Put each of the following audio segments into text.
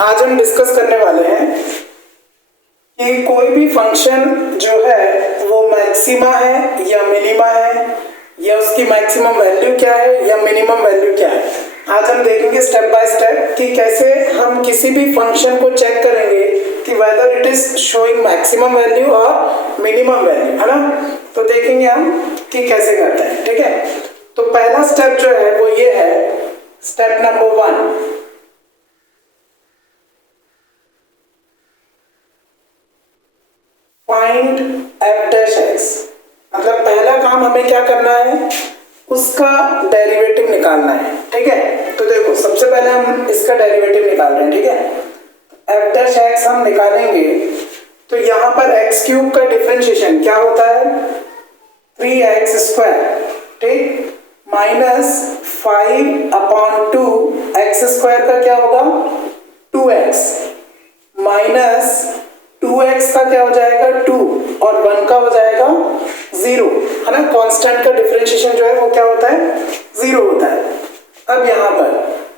आज हम डिस्कस करने वाले हैं कि कोई भी फंक्शन जो है वो मैक्सिमा है या मिनिमा है, या उसकी मैक्सिमम वैल्यू क्या है या मिनिमम वैल्यू क्या है। आज हम देखेंगे स्टेप बाय स्टेप कि कैसे हम किसी भी फंक्शन को चेक करेंगे कि whether it is showing maximum value और मिनिमम वैल्यू, है ना। तो देखेंगे हम कि कैसे करते हैं, ठीक है। तो पहला स्टेप जो है वो ये है, step number 1, find F dash x. मतलब पहला काम हमें क्या करना है, उसका डेरिवेटिव निकालना है, ठीक है। तो देखो सबसे पहले हम इसका डेरिवेटिव निकाल रहे हैं, ठीक है। एफ डैश एक्स हम निकालेंगे तो यहाँ पर एक्स क्यूब का डिफरेंशिएशन क्या होता है, 3x², ठीक, माइनस 5/2 x² का क्या होगा 2x, माइनस 2x का क्या हो जाएगा 2 और 1 का हो जाएगा 0, है ना। कांस्टेंट का डिफरेंशिएशन जो है वो क्या होता है 0 होता है। अब यहाँ पर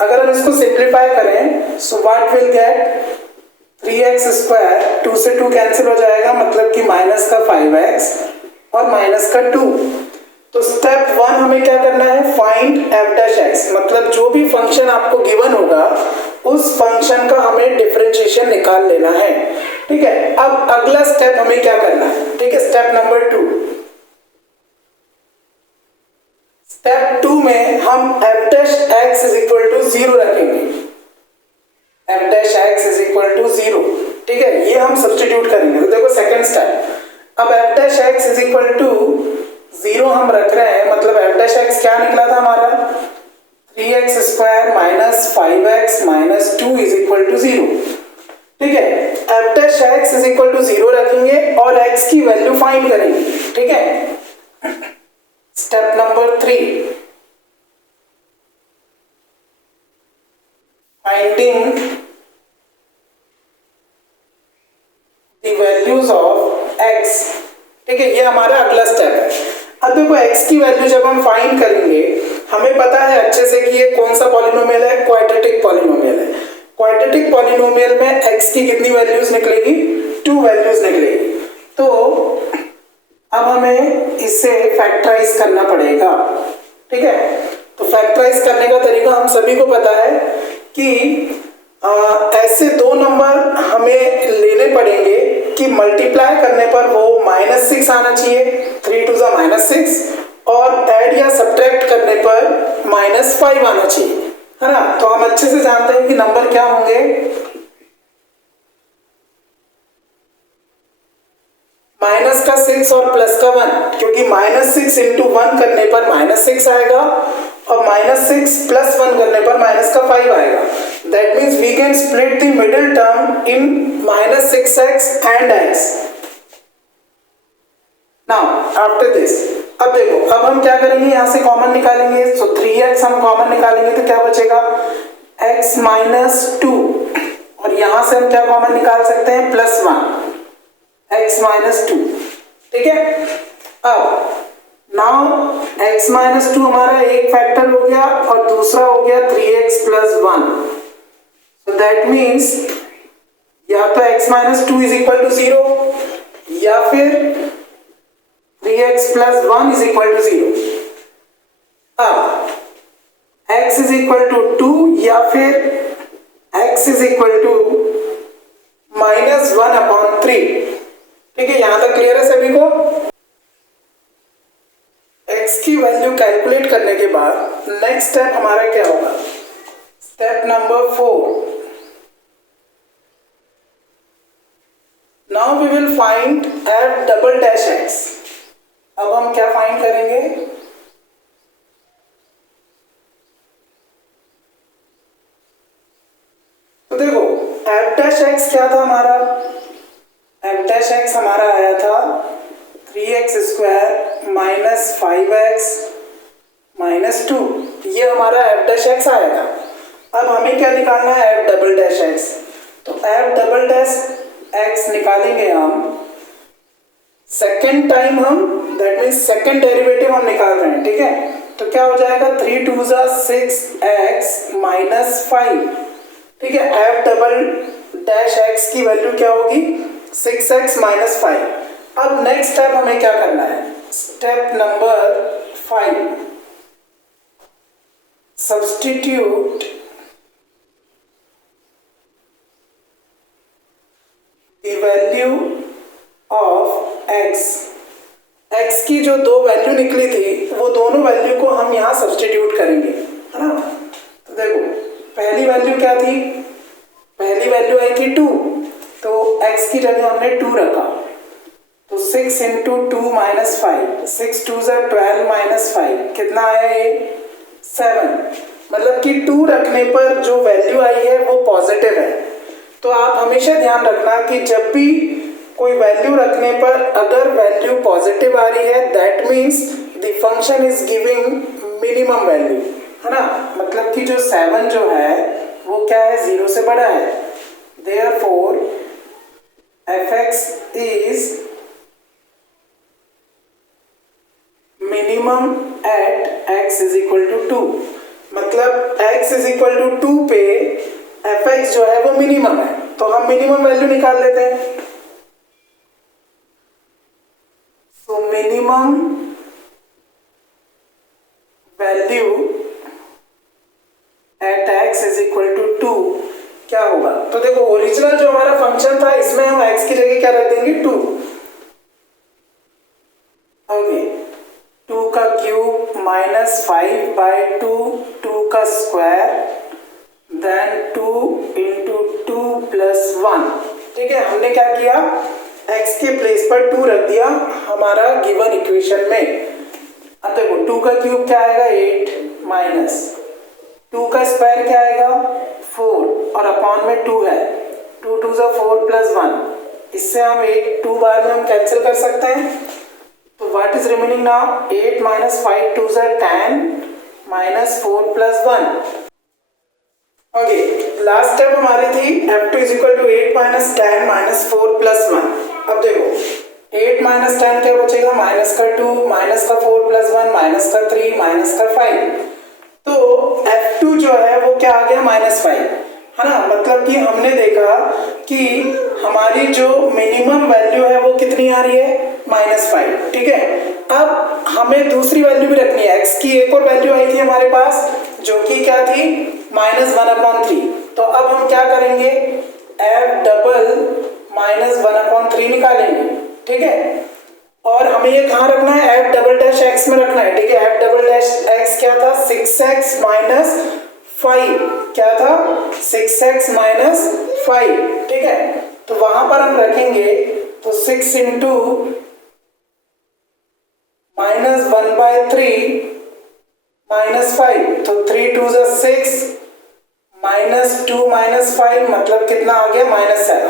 अगर हम इसको सिंप्लीफाई करें so what will get 3x², 2 से 2 कैंसिल हो जाएगा, मतलब कि माइनस का 5x और माइनस का 2। तो स्टेप 1 हमें क्या करना है, फाइंड एफ डैश एक्स। मतलब जो भी फंक्शन आपको गिवन होगा उस फंक्शन का हमें डिफरेंशिएशन निकाल लेना है, ठीक है। अब अगला स्टेप हमें क्या करना है, ठीक है, स्टेप नंबर 2। स्टेप 2 में हम F dash X is equal to 0 रखेंगे, F dash X is equal to 0, ठीक है। ये हम सब्स्टिट्यूट करेंगे। तो देखो सेकंड स्टेप, अब F dash X is equal to 0 हम रख रहे हैं, मतलब एफ डैश एक्स क्या निकला था हमारा 3x² minus 5x minus 2 is equal to 0, ठीक है। F dash X is equal to 0 रखेंगे और x की वैल्यू फाइंड करेंगे, ठीक है। Step number 3, finding the values of x, ठीक है। ये हमारा अगला स्टेप है। अब देखो x की वैल्यू जब हम फाइंड करेंगे हमें पता है अच्छे से कि ये कौन सा पॉलिनोमियल है, क्वाड्रेटिक पॉलिनोमियल है। क्वाड्रेटिक पॉलिनोमियल में x की कितनी वैल्यूज निकलेगी, 2 वैल्यूज निकलेगी। तो अब हमें इसे फैक्टराइज करना पड़ेगा, ठीक है। तो फैक्टराइज करने का तरीका हम सभी को पता है कि ऐसे 2 नंबर हमें लेने पड़ेंगे कि मल्टीप्लाई करने पर वो -6 आना चाहिए, 3 2 -6, और ऐड या सब्ट्रैक्ट करने पर -5 आना चाहिए, है ना। तो हम अच्छे से जानते हैं कि नंबर क्या होंगे, माइनस का 6 और प्लस का 1, क्योंकि -6 इंटू 1 करने पर -6 आएगा और -6 प्लस 1 करने पर माइनस का 5 आएगा। That means we can split the middle term in -6x and x। Now after this, अब देखो अब हम क्या करेंगे, यहां से कॉमन निकालेंगे। सो 3x हम कॉमन निकालेंगे तो क्या बचेगा x माइनस 2, और यहां से हम क्या कॉमन निकाल सकते हैं +1 x माइनस 2, ठीक है। अब नाउ x माइनस 2 हमारा एक फैक्टर हो गया और दूसरा हो गया 3x plus 1। So that means या तो x minus 2 is equal to 0 या फिर 3x plus 1 is equal to 0। अब x इज इक्वल टू 2 या फिर x इज इक्वल टू -1/3, ठीक है। यहां तक क्लियर है सभी को। x की वैल्यू कैलकुलेट करने के बाद नेक्स्ट स्टेप हमारा क्या होगा, step number 4, now we will find F double dash X. अब हम क्या फाइंड करेंगे, तो देखो एफ डैश एक्स क्या था हमारा, एफ डैश एक्स हमारा आया था 3x² माइनस 5x माइनस 2, ये हमारा एफ डैश एक्स आया था। अब हमें क्या निकालना है, एफ डबल डैश एक्स। तो एफ डबल डैश एक्स निकालेंगे हम सेकेंड टाइम, हम दैट मीन्स सेकेंड डेरिवेटिव हम निकाल रहे हैं, ठीक है। तो क्या हो जाएगा 3 2 6x माइनस 5 ठीक है, एफ डबल डैश एक्स की वैल्यू क्या होगी 6x माइनस 5। अब नेक्स्ट स्टेप हमें क्या करना है, step number 5, substitute the value of x की जो दो वैल्यू निकली थी वो दोनों वैल्यू को हम यहाँ सब्स्टिट्यूट करेंगे, है ना। तो देखो पहली वैल्यू क्या थी, पहली वैल्यू आई थी 2, तो x की जगह हमने 2 रखा, तो 6 इंटू 2 माइनस 5, 6 2 12 माइनस 5 कितना आया ये 7। मतलब कि 2 रखने पर जो वैल्यू आई है वो पॉजिटिव है। तो आप हमेशा ध्यान रखना कि जब भी कोई वैल्यू रखने पर अगर वैल्यू पॉजिटिव आ रही है that means the function is giving minimum value, है ना। मतलब कि जो 7 जो है वो क्या है 0 से बड़ा है, therefore fx is minimum at x is equal to 2। मतलब x is equal to 2 पे fx जो है वो मिनिमम है, तो हम मिनिमम वैल्यू निकाल लेते हैं। तो minimum value at x is equal to 2 क्या होगा, तो देखो ओरिजिनल जो हमारा फंक्शन था इसमें हम x की जगह क्या रख देंगे 2, ओके 2 का क्यूब माइनस 5 बाई 2, 2 का स्क्वायर देन 2 इंटू 2 प्लस 1। ठीक है, हमने क्या किया x के प्लेस पर 2 रख दिया हमारा गिवन इक्वेशन में। अब देखो 2 का क्यूब क्या आएगा 8 माइनस 2 का स्क्वायर क्या आएगा 4 और अपॉन में 2 है, 2 2 4 प्लस 1, इससे हम 8 2 बार में हम कैंसिल कर सकते हैं। तो what is remaining now 8 minus 5 2 10 minus 4 plus 1। Okay, last step हमारी थी f2 is equal to 8 minus 10 minus 4 plus 1। अब देखो 8 माइनस 10 क्या बचेगा माइनस का 2 माइनस का 4 प्लस 1 माइनस का 3 माइनस का 5। तो f2 जो है वो क्या आ गया -5, है ना। मतलब कि हमने देखा कि हमारी जो मिनिमम वैल्यू है वो कितनी आ रही है -5। ठीक है, अब हमें दूसरी वैल्यू भी रखनी है, x की एक और वैल्यू आई थी हमारे पास जो कि क्या थी -1/3। तो अब हम क्या करेंगे f डबल -1/3 निकालेंगे। ठीक है, और हमें ये कहाँ रखना है f डबल डैश x में रखना है। ठीक है, f डबल डैश x क्या था 6x माइनस 5, क्या था 6x माइनस 5। ठीक है, तो वहां पर हम रखेंगे तो 6 इंटू -1/3 माइनस 5, तो 3 2 6 माइनस 2 माइनस 5 मतलब कितना आ गया -7।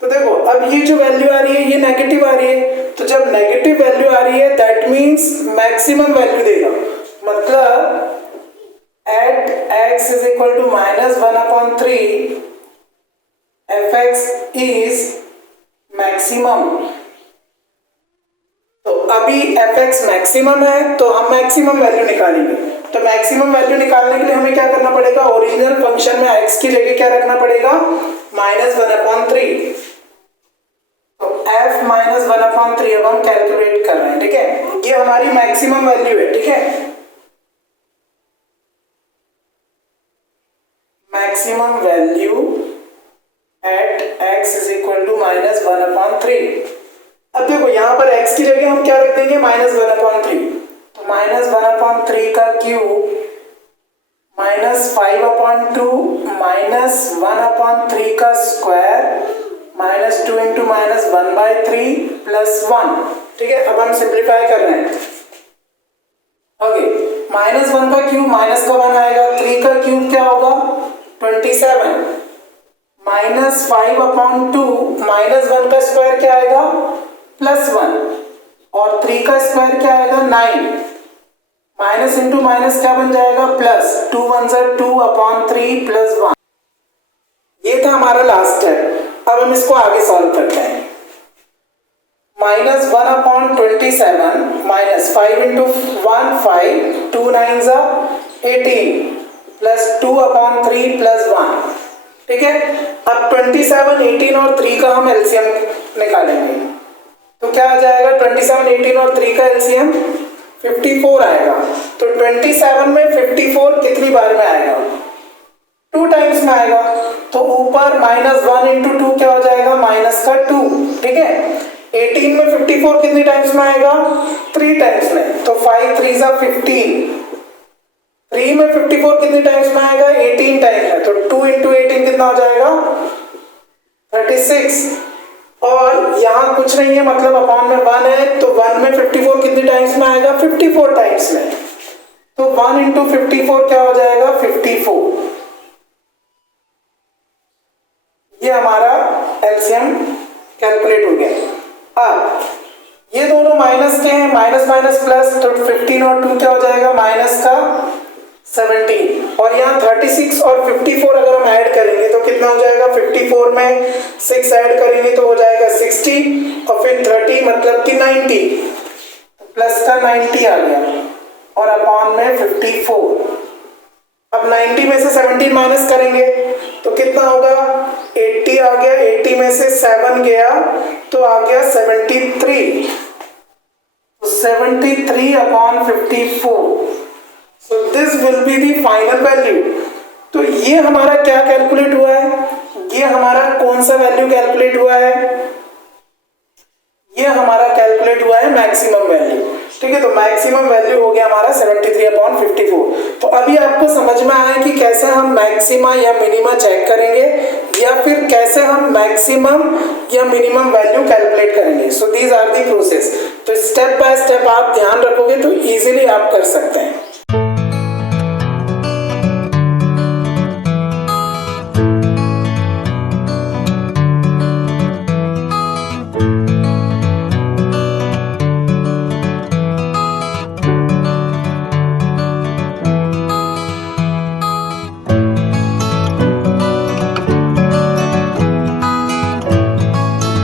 तो देखो अब ये जो वैल्यू आ रही है ये नेगेटिव आ रही है, तो जब नेगेटिव वैल्यू आ रही है दैट मीन्स मैक्सिमम वैल्यू देगा। मतलब at x is equal to -1/3 fx is maximum. तो अभी fx मैक्सिमम है तो हम मैक्सिमम वैल्यू निकालेंगे। तो मैक्सिमम वैल्यू निकालने के लिए हमें क्या करना पड़ेगा, ओरिजिनल फंक्शन में x की जगह क्या रखना पड़ेगा -1/3। तो f -1/3 अब हम कैलकुलेट कर रहे हैं। ठीक है, ये हमारी मैक्सिमम वैल्यू है। ठीक है, maximum value at x is equal to -1/3। अब देखो यहाँ पर x की जगह हम क्या रख देंगे -1/3। तो -1/3 का क्यूब -5/2 -1/3 का स्क्वायर -2 इंटू -1/3 प्लस 1। ठीक है, अब हम सिंप्लीफाई कर रहे हैं। ओके, -1 का क्यूब माइनस का 1 आएगा, 3 का क्यूब क्या होगा 27 -5/2 -1 का स्क्वायर क्या आएगा प्लस 1 और 3 का स्क्वायर क्या आएगा 9, माइनस इंटू माइनस क्या बन जाएगा प्लस, 2 1 2/3 प्लस 1। ये था हमारा लास्ट स्टेप। अब हम इसको आगे सॉल्व करते हैं। -1/27 माइनस 5 इंटू 1 5 2 9 18 प्लस 2/3 प्लस 1। ठीक है। अब 27, 18 और 3 का हम एलसीएम निकालेंगे, तो क्या आ जाएगा 27, 18 और 3 का एलसीएम 54 आएगा। तो 27 में 54 कितनी बार में आएगा, 2 टाइम्स में आएगा। तो ऊपर -1 इंटू 2 क्या हो जाएगा, -2, ठीक है। 18 में 54 कितनी टाइम्स में आएगा, 3 टाइम्स में, तो 5 3 सा 15। 3 में 54 कितनी टाइम्स में आएगा, 18 टाइम्स में, तो 2 इंटू 18 कितना हो जाएगा, 36। और यहाँ कुछ नहीं है, मतलब अपॉन में 1 है, तो 1 में 54 कितनी टाइम्स में आएगा, 54 टाइम्स में, तो 1 इंटू 54 क्या हो जाएगा, 54। ये हमारा एलसीएम कैलकुलेट हो गया। अब ये दोनों माइनस के हैं, माइनस माइनस प्लस, तो 15 और 2 क्या हो जाएगा, माइनस का 17। और यहाँ 36 और 54 अगर हम ऐड करेंगे तो कितना हो जाएगा, 54 में 6 ऐड करेंगे तो हो जाएगा 60, और फिर 30 मतलब कि 90, प्लस का 90 आ गया, और अपॉन में 54। अब 90 में से 17 माइनस करेंगे तो कितना होगा, 80 आ गया, 80 में से 7 गया तो आ गया 73, 73 upon 54। So this will be the final value। तो ये हमारा क्या कैलकुलेट हुआ है, ये हमारा कौन सा वैल्यू कैलकुलेट हुआ है, ये हमारा कैलकुलेट हुआ है मैक्सिमम वैल्यू, ठीक है। तो मैक्सिमम वैल्यू हो गया हमारा 73 अपॉन 54। तो अभी आपको समझ में आया कि कैसे हम मैक्सिमा या मिनिमा चेक करेंगे, या फिर कैसे हम मैक्सिमम या मिनिमम वैल्यू कैलकुलेट करेंगे। So these are the process. तो स्टेप बाय स्टेप आप ध्यान रखोगे तो इजीली आप कर सकते हैं।